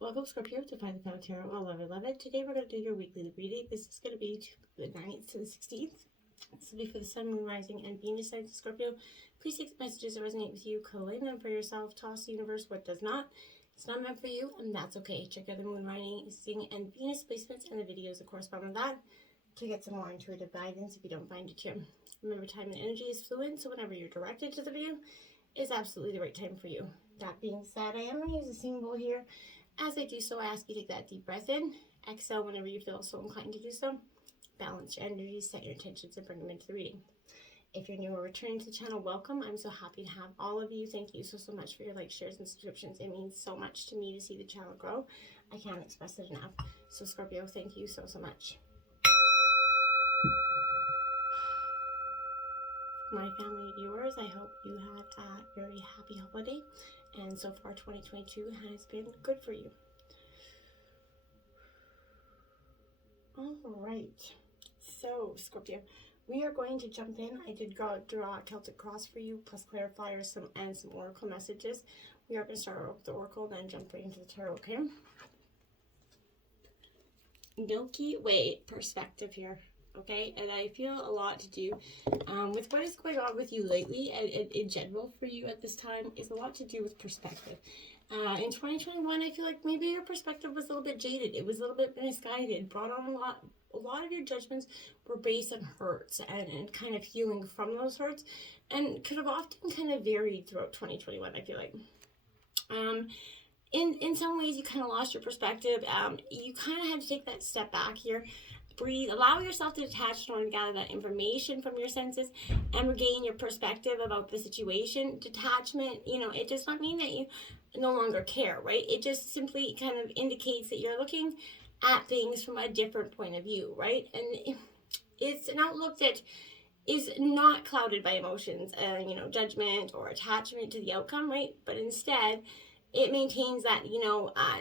Welcome, Scorpio, to Find the Found Tarot. I love it. Today we're going to do your weekly reading. This is going to be the 9th to the 16th. This will be for the Sun, Moon, Rising, and Venus signs of Scorpio. Please take the messages that resonate with you, collate them for yourself, toss the universe what does not. It's not meant for you, and that's okay. Check out the Moon, Rising, and Venus placements and the videos that correspond with that to get some more intuitive guidance if you don't find it here. Remember, time and energy is fluid, so whenever you're directed to the video, is absolutely the right time for you. That being said, I am going to use a symbol here. As I do so, I ask you to take that deep breath in, exhale whenever you feel so inclined to do so. Balance your energies, set your intentions, and bring them into the reading. If you're new or returning to the channel, welcome. I'm so happy to have all of you. Thank you so much for your likes, shares, and subscriptions. It means so much to me to see the channel grow. I can't express it enough. So Scorpio, thank you so much. My family viewers, I hope you had a very happy holiday. And so far, 2022 has been good for you. All right. So, Scorpio, we are going to jump in. I did draw a Celtic cross for you, plus clarifiers, some oracle messages. We are going to start with the oracle, then jump right into the tarot, okay? Milky Way perspective here. Okay, and I feel a lot to do with what is going on with you lately and in general for you at this time is a lot to do with perspective. In 2021, I feel like maybe your perspective was a little bit jaded. It was a little bit misguided, brought on a lot of your judgments were based on hurts and kind of healing from those hurts, and could have often kind of varied throughout 2021, I feel like. In some ways, you kind of lost your perspective. You kind of had to take that step back here. Breathe, allow yourself to detach and gather that information from your senses and regain your perspective about the situation. Detachment, it does not mean that you no longer care, right? It just simply kind of indicates that you're looking at things from a different point of view, right? And it's an outlook that is not clouded by emotions, judgment or attachment to the outcome, right? But instead, it maintains that,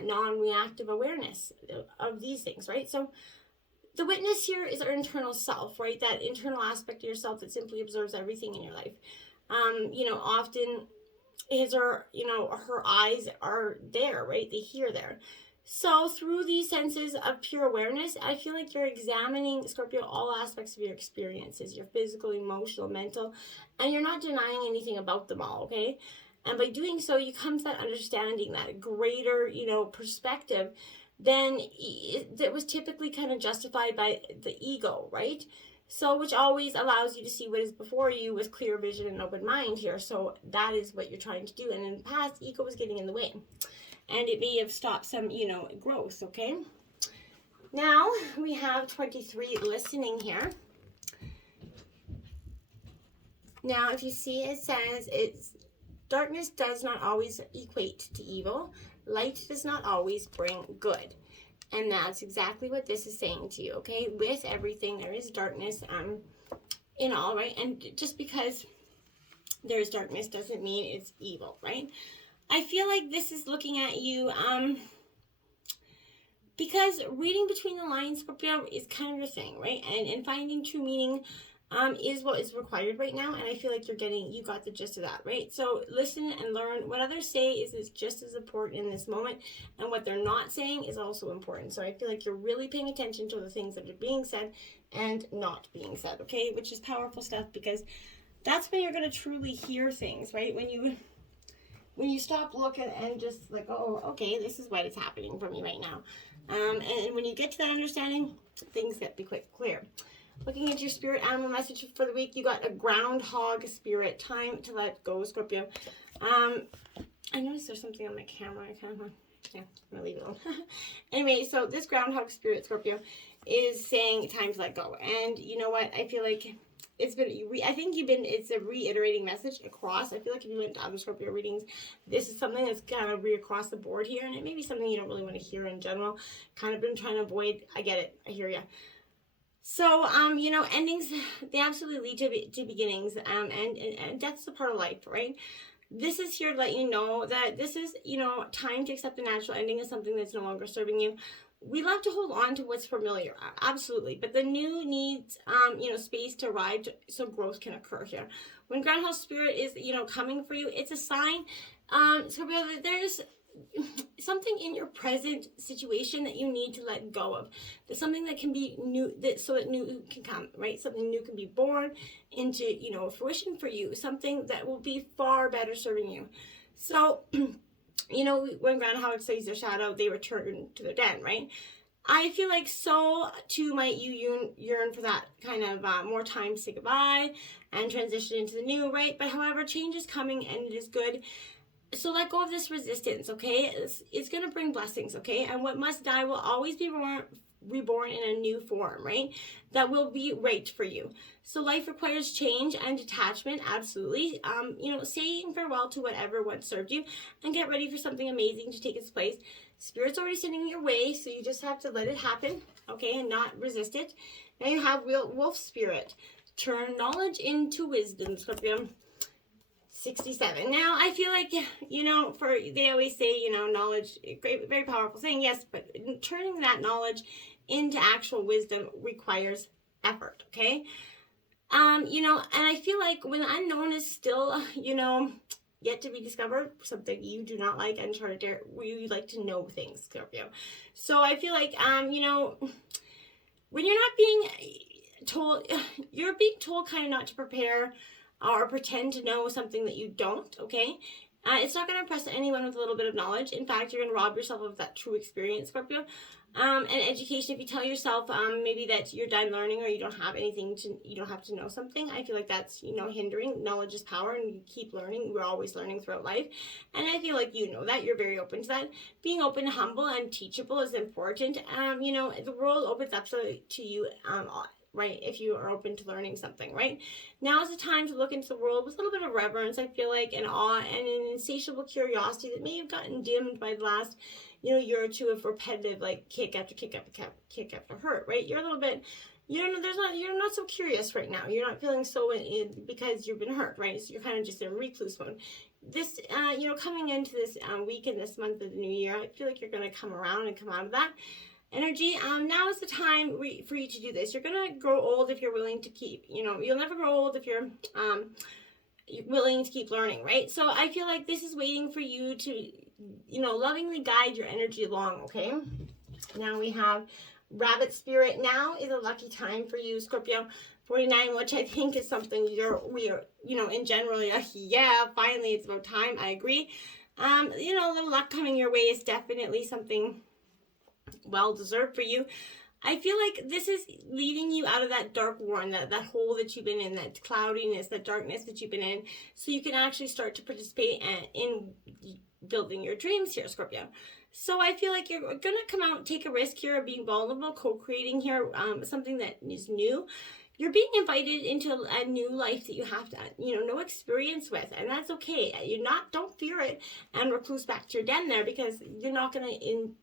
non-reactive awareness of these things, right? So the witness here is our internal self, right? That internal aspect of yourself that simply observes everything in your life. Often her eyes are there, right? They hear there. So through these senses of pure awareness, I feel like you're examining, Scorpio, all aspects of your experiences, your physical, emotional, mental, and you're not denying anything about them all, okay? And by doing so, you come to that understanding, that greater, perspective then that was typically kind of justified by the ego, right? So, which always allows you to see what is before you with clear vision and open mind here. So that is what you're trying to do. And in the past, ego was getting in the way. And it may have stopped some, growth, okay? Now, we have 23 listening here. Now, if you see, it says, darkness does not always equate to evil. Light does not always bring good. And that's exactly what this is saying to you, okay? With everything, there is darkness in all, right? And just because there's darkness doesn't mean it's evil, right? I feel like this is looking at you because reading between the lines, Scorpio, is kind of your thing, right? And finding true meaning is what is required right now, and I feel like you got the gist of that, right? So listen and learn. What others say is just as important in this moment, and what they're not saying is also important. So I feel like you're really paying attention to the things that are being said and not being said, okay? Which is powerful stuff, because that's when you're going to truly hear things, right? When you stop looking and just like, oh, okay, this is what is happening for me right now. And when you get to that understanding, things get quite clear. Looking at your spirit animal message for the week, you got a groundhog spirit. Time to let go, Scorpio. I noticed there's something on my camera. I'm going to leave it alone. Anyway, so this groundhog spirit, Scorpio, is saying time to let go. And you know what? I feel like it's a reiterating message across. I feel like if you went to other Scorpio readings, this is something that's kind of across the board here. And it may be something you don't really want to hear in general. Kind of been trying to avoid. I get it. I hear you. So, endings, they absolutely lead to beginnings, and death's a part of life, right? This is here to let you know that this is, time to accept the natural ending of something that's no longer serving you. We love to hold on to what's familiar, absolutely, but the new needs, space to arrive so growth can occur here. When groundhog spirit is, coming for you, it's a sign, Scorpio, that something in your present situation that you need to let go of. There's something that can be new, so that new can come, right? Something new can be born into, you know, fruition for you. Something that will be far better serving you. So, you know, when groundhog sees their shadow, they return to their den, right? I feel like so too might you yearn for that kind of more time to say goodbye and transition into the new, right? But however, change is coming and it is good. So let go of this resistance, okay? It's going to bring blessings, okay? And what must die will always be reborn in a new form, right? That will be right for you. So life requires change and detachment, absolutely. You know, saying farewell to whatever once served you and get ready for something amazing to take its place. Spirit's already sitting in your way, so you just have to let it happen, okay, and not resist it. Now you have real wolf spirit. Turn knowledge into wisdom, Scorpio. 67. Now, I feel like, you know, they always say, you know, knowledge, great, very powerful saying, yes, but turning that knowledge into actual wisdom requires effort, okay? You know, and I feel like when the unknown is still, you know, yet to be discovered, something you do not like, uncharted territory, you like to know things, Scorpio. So I feel like, you know, when you're not being told, you're being told kind of not to prepare or pretend to know something that you don't, okay? It's not going to impress anyone with a little bit of knowledge. In fact, you're going to rob yourself of that true experience, Scorpio. And education, if you tell yourself maybe that you're done learning or you don't have anything to, you don't have to know something, I feel like that's, you know, hindering. Knowledge is power and you keep learning. We're always learning throughout life. And I feel like you know that. You're very open to that. Being open, humble, and teachable is important. You know, the world opens up to you right, if you are open to learning something, right? Now is the time to look into the world with a little bit of reverence, I feel like, and awe, and an insatiable curiosity that may have gotten dimmed by the last, you know, year or two of repetitive, like, kick after kick after kick after hurt, right? You're a little bit, you know, you're not so curious right now. You're not feeling so because you've been hurt, right? So you're kind of just in recluse mode. This, you know, coming into this week and this month of the new year, I feel like you're going to come around and come out of that energy. Now is the time for you to do this. You're gonna grow old if you're willing to keep, you know, you'll never grow old if you're willing to keep learning, right? So I feel like this is waiting for you to, you know, lovingly guide your energy along, okay? Now we have rabbit spirit. Now is a lucky time for you, Scorpio. 49, which I think is something we are, you know, in general, yeah, finally it's about time. I agree. You know, a little luck coming your way is definitely something well deserved for you. I feel like this is leading you out of that dark warren, that hole that you've been in, that cloudiness, that darkness that you've been in, so you can actually start to participate in building your dreams here, Scorpio. So I feel like you're going to come out, take a risk here of being vulnerable, co-creating here, something that is new. You're being invited into a new life that you have to, you know, no experience with, and that's okay. Don't fear it and recluse back to your den there, because you're not going to,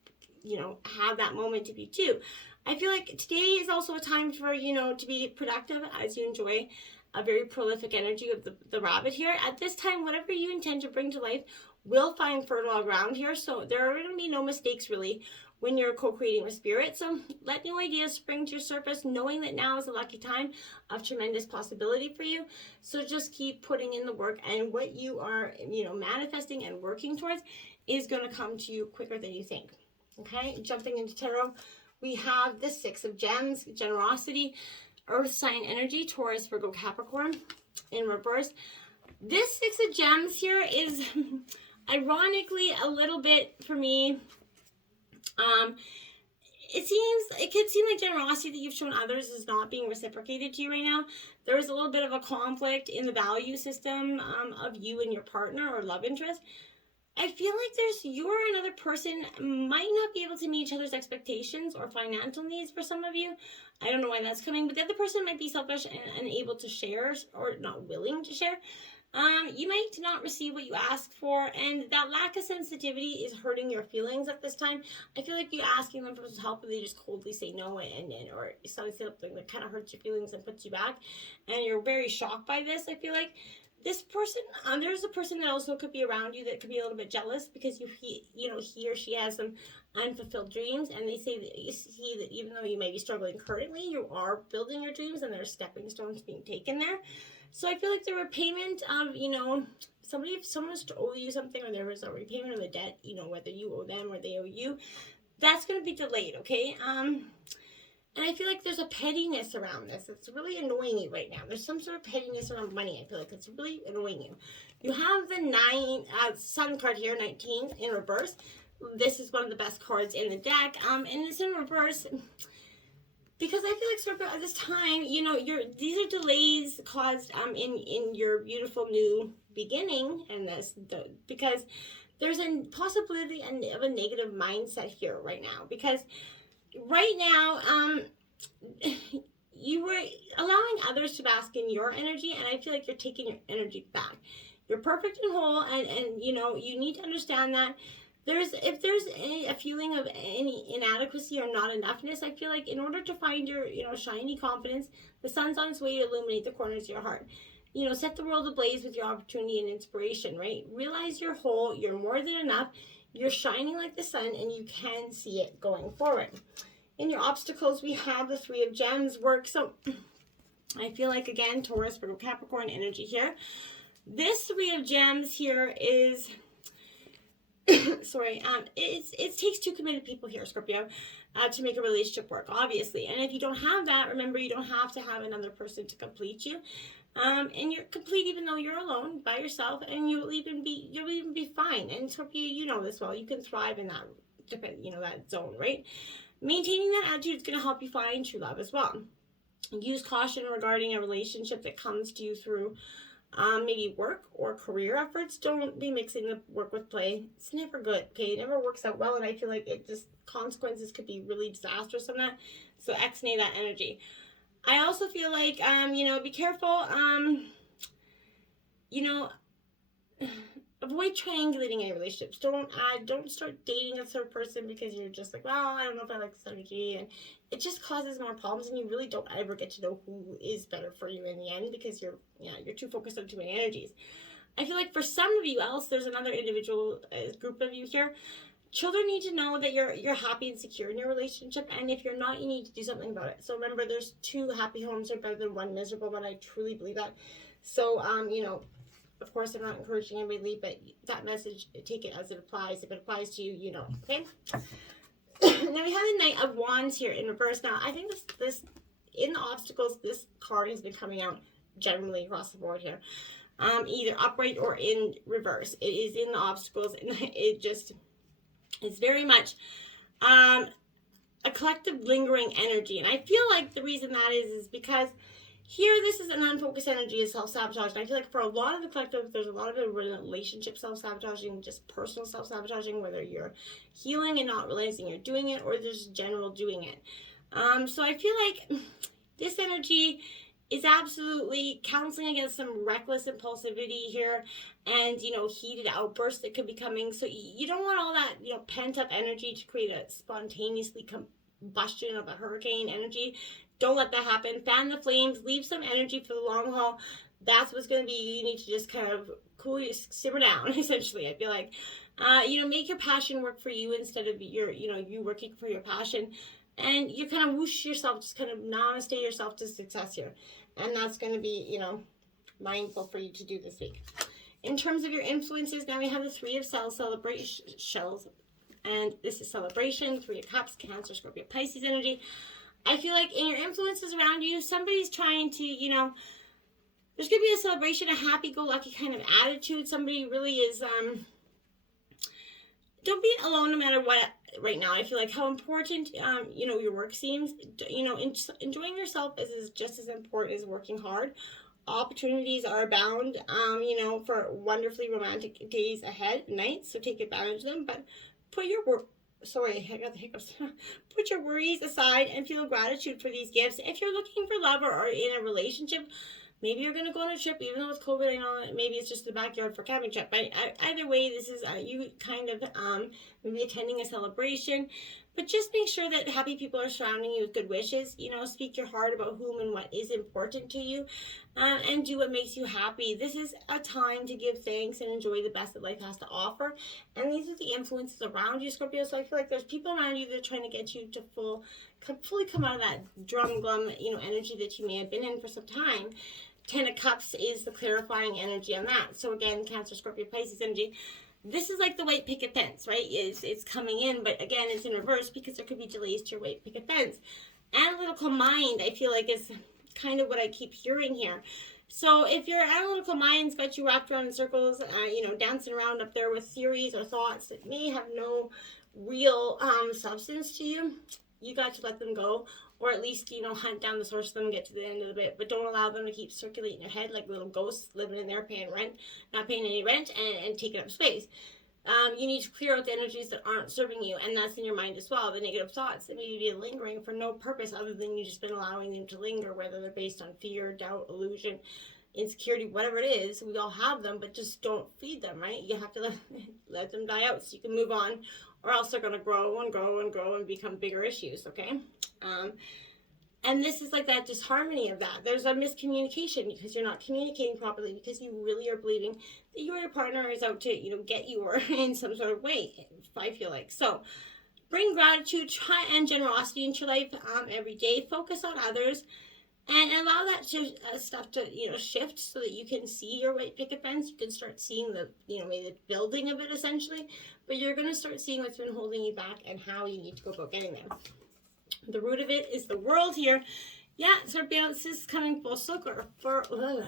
you know, have that moment to be too. I feel like today is also a time for, you know, to be productive as you enjoy a very prolific energy of the rabbit here. At this time, whatever you intend to bring to life will find fertile ground here. So there are going to be no mistakes really when you're co-creating with spirit. So let new ideas spring to your surface, knowing that now is a lucky time of tremendous possibility for you. So just keep putting in the work, and what you are, you know, manifesting and working towards is going to come to you quicker than you think. Okay, jumping into tarot, we have the Six of Gems, generosity, earth sign energy, Taurus, Virgo, Capricorn in reverse. This Six of Gems here is ironically a little bit for me, it could seem like generosity that you've shown others is not being reciprocated to you right now. There is a little bit of a conflict in the value system of you and your partner or love interest. I feel like you or another person might not be able to meet each other's expectations or financial needs for some of you. I don't know why that's coming, but the other person might be selfish and unable to share, or not willing to share. You might not receive what you ask for, and that lack of sensitivity is hurting your feelings at this time. I feel like you're asking them for help and they just coldly say no, or something that kind of hurts your feelings and puts you back, and you're very shocked by this. I feel like this person, there's a person that also could be around you that could be a little bit jealous because he or she has some unfulfilled dreams, and they say that you see that even though you may be struggling currently, you are building your dreams and there are stepping stones being taken there. So I feel like the repayment of, you know, if someone's to owe you something, or there was a repayment of a debt, you know, whether you owe them or they owe you, that's going to be delayed, okay? And I feel like there's a pettiness around this. It's really annoying you right now. There's some sort of pettiness around money. I feel like it's really annoying you. You have the Sun card here, 19, in reverse. This is one of the best cards in the deck. And it's in reverse because I feel like, Scorpio, at this time, you know, these are delays caused in your beautiful new beginning, and because there's a possibility of a negative mindset here right now, because right now, you were allowing others to bask in your energy, and I feel like you're taking your energy back. You're perfect and whole, and you know, you need to understand that if there's a feeling of any inadequacy or not enoughness, I feel like in order to find your, you know, shiny confidence, the sun's on its way to illuminate the corners of your heart. You know, set the world ablaze with your opportunity and inspiration, right? Realize you're whole, you're more than enough, you're shining like the sun, and you can see it going forward. In your obstacles, we have the Three of Gems work. So I feel like, again, Taurus, Virgo, Capricorn energy here. This Three of Gems here is, sorry, it takes two committed people here, Scorpio, to make a relationship work, obviously. And if you don't have that, remember, you don't have to have another person to complete you. And you're complete even though you're alone by yourself, and you'll even be fine. And Scorpio, you know this well. You can thrive in that zone, right? Maintaining that attitude is going to help you find true love as well. Use caution regarding a relationship that comes to you through maybe work or career efforts. Don't be mixing the work with play. It's never good, okay? It never works out well, and I feel like consequences could be really disastrous on that. So ex-nay that energy. I also feel like, you know, be careful, you know, avoid triangulating any relationships. Don't start dating a third person because you're just like, well, I don't know if I like this energy, and it just causes more problems, and you really don't ever get to know who is better for you in the end, because you're too focused on too many energies. I feel like for some of you else, there's another individual group of you here. Children need to know that you're happy and secure in your relationship, and if you're not, you need to do something about it. So remember, there's 2 happy homes are better than 1 miserable one. I truly believe that. So you know, of course, I'm not encouraging anybody to leave, but that message, take it as it applies. If it applies to you, you know, okay? Now we have the Knight of Wands here in reverse. Now, I think this in the obstacles, this card has been coming out generally across the board here. Either upright or in reverse. It is in the obstacles, and it's very much a collective lingering energy. And I feel like the reason that is because here, this is an unfocused energy of self-sabotage. And I feel like for a lot of the collective, there's a lot of it relationship self-sabotaging, just personal self-sabotaging, whether you're healing and not realizing you're doing it, or there's general doing it. So I feel like this energy is absolutely counseling against some reckless impulsivity here, and, you know, heated outbursts that could be coming. So you don't want all that, you know, pent-up energy to create a spontaneously combustion of a hurricane energy. Don't let that happen. Fan the flames. Leave some energy for the long haul. That's what's going to be. You need to just kind of simmer down, essentially. I feel like, you know, make your passion work for you instead of you working for your passion. And you kind of whoosh yourself, just kind of namaste yourself to success here. And that's going to be, you know, mindful for you to do this week. In terms of your influences, now we have the Three of Shells. And this is celebration, 3 of Cups, Cancer, Scorpio, Pisces energy. I feel like in your influences around you, somebody's trying to, you know, there's going to be a celebration, a happy-go-lucky kind of attitude. Somebody really is, don't be alone no matter what right now. I feel like how important, you know, your work seems. You know, enjoying yourself is just as important as working hard. Opportunities are abound, you know, for wonderfully romantic days ahead, nights, so take advantage of them. But put your work... Sorry, I got the hiccups. Put your worries aside and feel gratitude for these gifts. If you're looking for love or in a relationship, maybe you're going to go on a trip, even though it's COVID. I know maybe it's just the backyard for camping trip. But either way, this is you kind of maybe attending a celebration. But just make sure that happy people are surrounding you with good wishes. You know, speak your heart about whom and what is important to you, and do what makes you happy. This is a time to give thanks and enjoy the best that life has to offer. And these are the influences around you, Scorpio. So I feel like there's people around you that are trying to get you to fully come out of that drum glum, you know, energy that you may have been in for some time. Ten of Cups is the clarifying energy on that. So again, Cancer, Scorpio, Pisces energy. This is like the white picket fence, right? It's coming in, but again, it's in reverse because there could be delays to your white picket fence. Analytical mind, I feel like, is kind of what I keep hearing here. So if your analytical mind's got you wrapped around in circles, dancing around up there with theories or thoughts that may have no real substance to you, you got to let them go. Or at least, hunt down the source of them and get to the end of the bit. But don't allow them to keep circulating your head like little ghosts living in there paying rent, not paying any rent, and taking up space. You need to clear out the energies that aren't serving you, and that's in your mind as well. The negative thoughts that maybe be lingering for no purpose other than you just been allowing them to linger, whether they're based on fear, doubt, illusion, insecurity, whatever it is. We all have them, but just don't feed them, right? You have to let them die out so you can move on, or else they're going to grow and grow and grow and become bigger issues, okay? And this is like that disharmony of that. There's a miscommunication because you're not communicating properly, because you really are believing that you or your partner is out to, get you or in some sort of way, I feel like. So bring gratitude and generosity into your life every day. Focus on others and allow that stuff to, shift so that you can see your white picket fence. You can start seeing the, maybe the building of it essentially, but you're going to start seeing what's been holding you back and how you need to go about getting there. The root of it is the world here. Yeah, Scorpio, this is coming full circle. I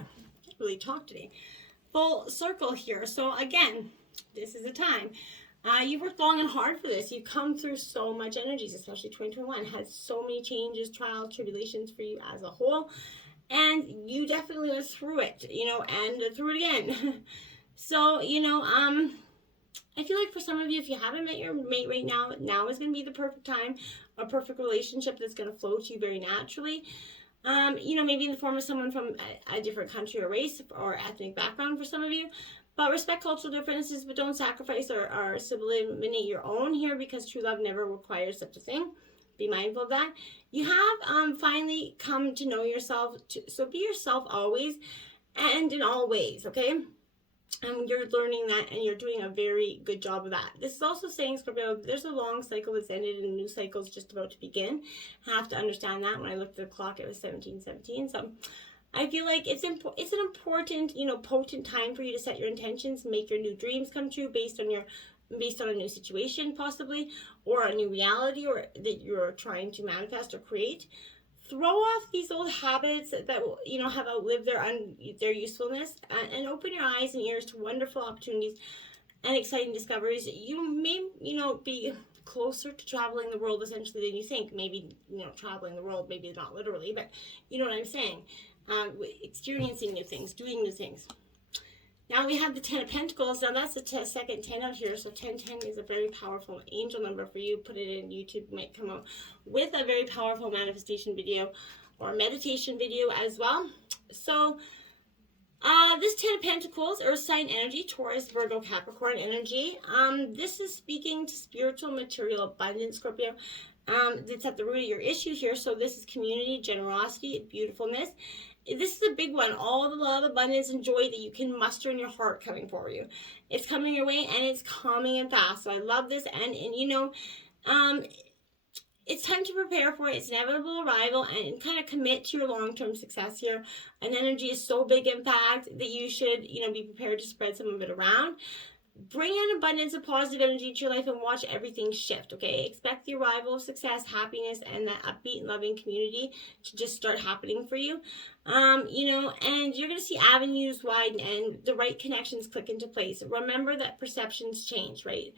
can't really talk today. Full circle here. So again, this is a time. You've worked long and hard for this. You've come through so much energies, especially 2021. Had so many changes, trials, tribulations for you as a whole. And you definitely went through it, and through it again. So, I feel like for some of you, if you haven't met your mate right now, now is going to be the perfect time, a perfect relationship that's going to flow to you very naturally. Maybe in the form of someone from a different country or race or ethnic background for some of you. But respect cultural differences, but don't sacrifice or sublimate your own here, because true love never requires such a thing. Be mindful of that. You have finally come to know yourself, so be yourself always and in all ways, okay? And you're learning that, and you're doing a very good job of that. This is also saying, Scorpio, there's a long cycle that's ended and a new cycle is just about to begin. I have to understand that. When I looked at the clock, it was 17:17. So I feel like it's an important, potent time for you to set your intentions, make your new dreams come true based on a new situation possibly, or a new reality or that you're trying to manifest or create. Throw off these old habits that have outlived their usefulness, and open your eyes and ears to wonderful opportunities and exciting discoveries. You may be closer to traveling the world essentially than you think. Maybe traveling the world, maybe not literally, but you know what I'm saying. Experiencing new things, doing new things. Now we have the 10 of Pentacles. Now that's the second 10 out here. So 1010 is a very powerful angel number for you. Put it in YouTube. It might come out with a very powerful manifestation video or meditation video as well. So this 10 of Pentacles, Earth sign energy, Taurus, Virgo, Capricorn energy. This is speaking to spiritual material abundance, Scorpio. It's at the root of your issue here. So this is community, generosity, beautifulness. This is a big one. All the love, abundance, and joy that you can muster in your heart coming for you. It's coming your way, and it's coming in fast. So I love this. And it's time to prepare for it. It's inevitable arrival, and kind of commit to your long-term success here. An energy is so big, in fact, that you should, be prepared to spread some of it around. Bring an abundance of positive energy to your life and watch everything shift, okay? Expect the arrival of success, happiness, and that upbeat and loving community to just start happening for you. And you're going to see avenues widen and the right connections click into place. Remember that perceptions change, right?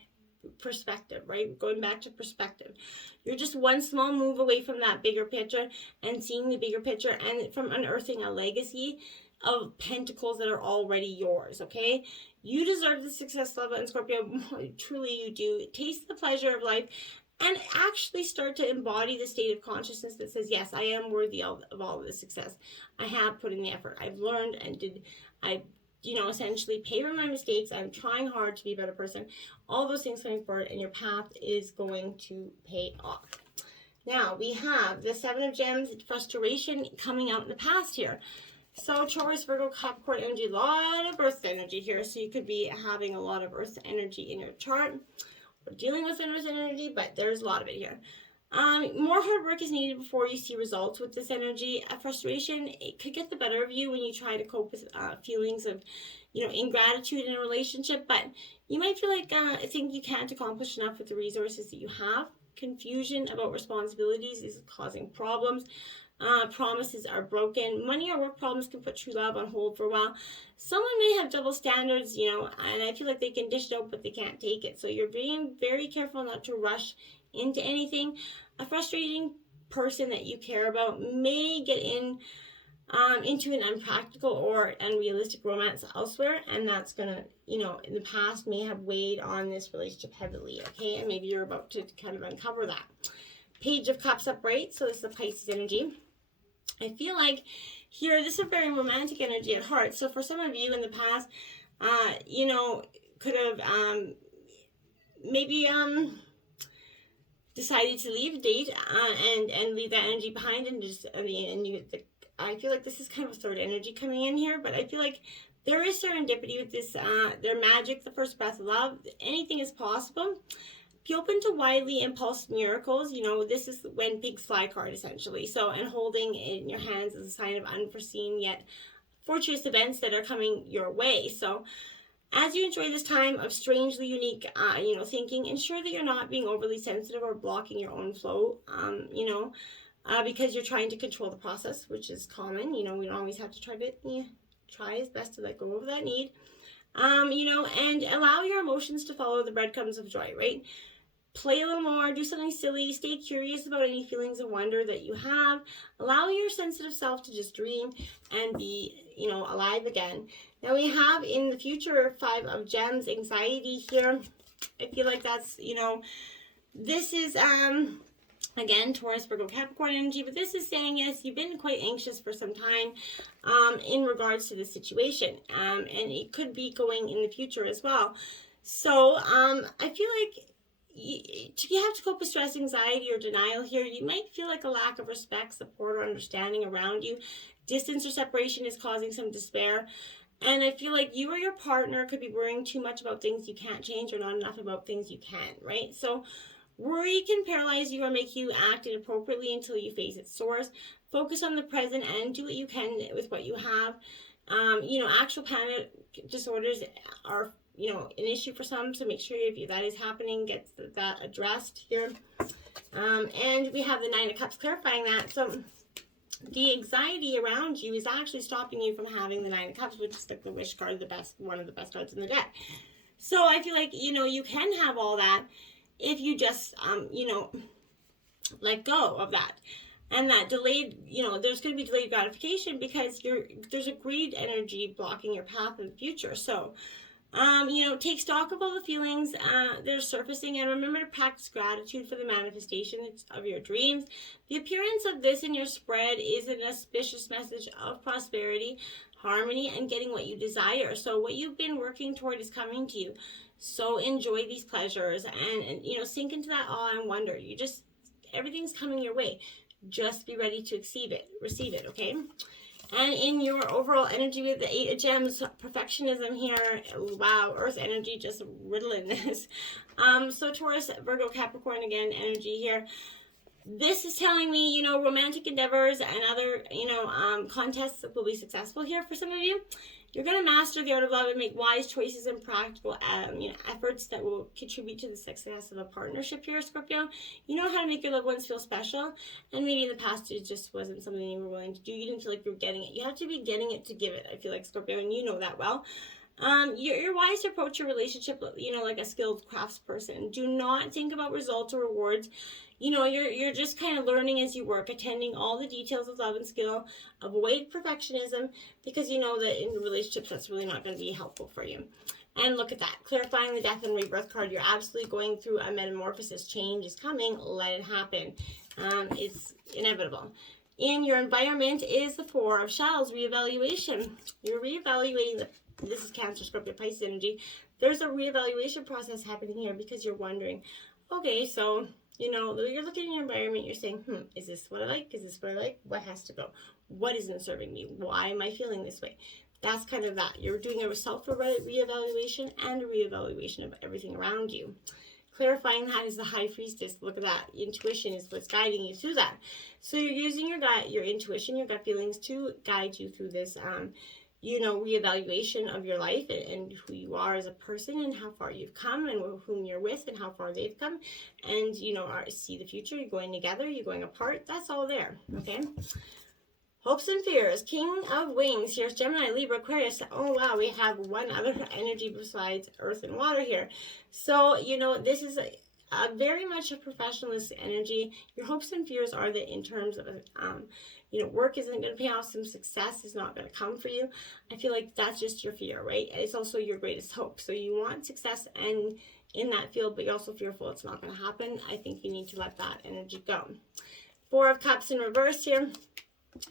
Perspective, right? Going back to perspective. You're just one small move away from that bigger picture and seeing the bigger picture and from unearthing a legacy of pentacles that are already yours, okay? You deserve the success, love, and Scorpio. Truly you do. Taste the pleasure of life and actually start to embody the state of consciousness that says, yes, I am worthy of all of this success. I have put in the effort. I've learned and essentially pay for my mistakes. I'm trying hard to be a better person. All those things coming forward, and your path is going to pay off. Now, we have the 7 of Gems, frustration coming out in the past here. So Taurus, Virgo, Capricorn energy, a lot of Earth energy here. So you could be having a lot of Earth energy in your chart. We're dealing with Earth energy, but there's a lot of it here. More hard work is needed before you see results with this energy. Frustration, it could get the better of you when you try to cope with feelings of, ingratitude in a relationship, but you might feel like think you can't accomplish enough with the resources that you have. Confusion about responsibilities is causing problems. Promises are broken. Money or work problems can put true love on hold for a while. Someone may have double standards, and I feel like they can dish it out, but they can't take it. So you're being very careful not to rush into anything. A frustrating person that you care about may get into an unpractical or unrealistic romance elsewhere, and that's gonna, in the past may have weighed on this relationship heavily, okay? And maybe you're about to kind of uncover that. Page of Cups upright, so this is the Pisces energy. I feel like here, this is a very romantic energy at heart. So for some of you in the past, could have maybe decided to leave a date and leave that energy behind, and just I feel like this is kind of a third energy coming in here, but I feel like there is serendipity with this. Their magic, the first breath of love, anything is possible. Be open to widely impulsive miracles. This is when pigs fly card, essentially. So, and holding it in your hands is a sign of unforeseen yet fortuitous events that are coming your way. So, as you enjoy this time of strangely unique, thinking, ensure that you're not being overly sensitive or blocking your own flow, because you're trying to control the process, which is common. We don't always have to try as best to let go of that need. And allow your emotions to follow the breadcrumbs of joy, right? Play a little more, do something silly, stay curious about any feelings of wonder that you have. Allow your sensitive self to just dream and be, alive again. Now we have in the future 5 of Gems, anxiety here. I feel like that's, this is, again, Taurus, Virgo, Capricorn energy, but this is saying, yes, you've been quite anxious for some time in regards to this situation, and it could be going in the future as well. So I feel like you have to cope with stress, anxiety, or denial here. You might feel like a lack of respect, support, or understanding around you. Distance or separation is causing some despair. And I feel like you or your partner could be worrying too much about things you can't change or not enough about things you can, right? So worry can paralyze you or make you act inappropriately until you face its source. Focus on the present and do what you can with what you have. Actual panic disorders are, an issue for some, so make sure if that is happening, get that addressed here. And we have the 9 of Cups clarifying that. So the anxiety around you is actually stopping you from having the 9 of Cups, which is like the wish card, one of the best cards in the deck. So I feel like, you can have all that if you just, let go of that. And that delayed, there's going to be delayed gratification because there's a greed energy blocking your path in the future. So, take stock of all the feelings that are surfacing, and remember to practice gratitude for the manifestation of your dreams. The appearance of this in your spread is an auspicious message of prosperity, harmony, and getting what you desire. So what you've been working toward is coming to you. So enjoy these pleasures and sink into that awe and wonder. Everything's coming your way. Just be ready to receive it, okay? And in your overall energy with the 8 of Gems, perfectionism here, wow, Earth energy just riddling this. So Taurus, Virgo, Capricorn again, energy here. This is telling me, romantic endeavors and other, contests will be successful here for some of you. You're going to master the art of love and make wise choices and practical, efforts that will contribute to the success of a partnership here, Scorpio. You know how to make your loved ones feel special, and maybe in the past it just wasn't something you were willing to do. You didn't feel like you were getting it. You have to be getting it to give it, I feel like, Scorpio, and you know that well. You're wise to approach your relationship, like a skilled craftsperson. Do not think about results or rewards. You're just kind of learning as you work, attending all the details of love and skill. Avoid perfectionism because you know that in relationships that's really not going to be helpful for you. And look at that, clarifying the death and rebirth card. You're absolutely going through a metamorphosis. Change is coming. Let it happen. It's inevitable. In your environment is the 4 of Shells, reevaluation. You're reevaluating this is Cancer, Scorpio, Pisces energy. There's a reevaluation process happening here because you're wondering, okay, so you're looking at your environment, you're saying, is this what I like? Is this what I like? What has to go? What isn't serving me? Why am I feeling this way? That's kind of that. You're doing a self-reevaluation and a reevaluation of everything around you. Clarifying that is the High Priestess. Look at that. Intuition is what's guiding you through that. So you're using your intuition, your gut feelings to guide you through this, reevaluation of your life and who you are as a person and how far you've come and whom you're with and how far they've come. And, see the future. You're going together. You're going apart. That's all there. Okay. Hopes and fears. King of Wings. Here's Gemini, Libra, Aquarius. Oh, wow. We have one other energy besides Earth and Water here. So, this is very much a professionalist energy. Your hopes and fears are that in terms of, work isn't going to pay off. Some success is not going to come for you. I feel like that's just your fear, right? It's also your greatest hope. So you want success and in that field, but you're also fearful it's not going to happen. I think you need to let that energy go. 4 of Cups in reverse here.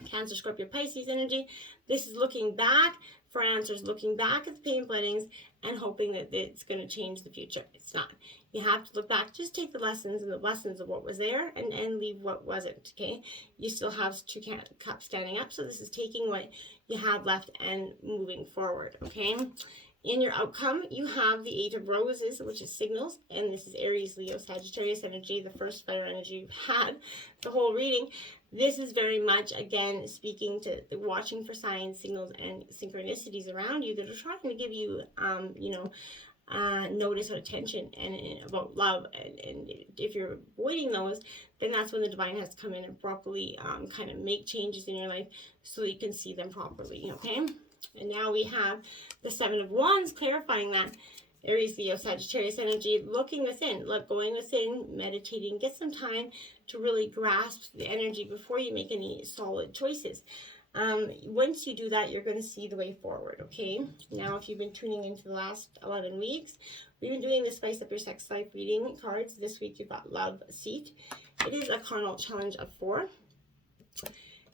Cancer, Scorpio, Pisces energy. This is looking back for answers, looking back at the pain pleadings and hoping that it's going to change the future. It's not. You have to look back, just take the lessons and the lessons of what was there and leave what wasn't, okay? You still have 2 cups standing up, so this is taking what you have left and moving forward, okay? In your outcome, you have the 8 of Roses, which is signals, and this is Aries, Leo, Sagittarius energy, the first fire energy you've had the whole reading. This is very much, again, speaking to watching for signs, signals, and synchronicities around you that are trying to give you, notice or attention and about love. And if you're avoiding those, then that's when the divine has to come in and properly kind of make changes in your life so that you can see them properly, okay? And now we have the 7 of Wands clarifying that. Aries, Leo, Sagittarius energy, looking within, going within, meditating, get some time to really grasp the energy before you make any solid choices. Once you do that, you're going to see the way forward, okay? Now, if you've been tuning into the last 11 weeks, we've been doing the Spice Up Your Sex Life reading cards. This week, you've got Love Seat. It is a carnal challenge of 4.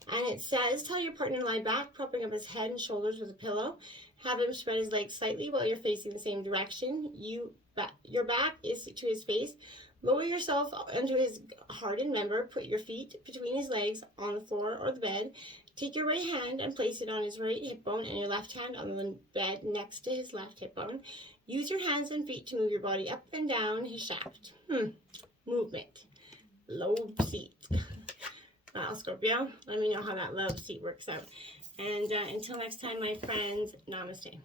And it says, tell your partner to lie back, propping up his head and shoulders with a pillow. Have him spread his legs slightly while you're facing the same direction. Your back is to his face. Lower yourself onto his heart and member. Put your feet between his legs on the floor or the bed. Take your right hand and place it on his right hip bone and your left hand on the bed next to his left hip bone. Use your hands and feet to move your body up and down his shaft. Movement. Love seat. Scorpio, let me know how that love seat works out. And until next time, my friends, namaste.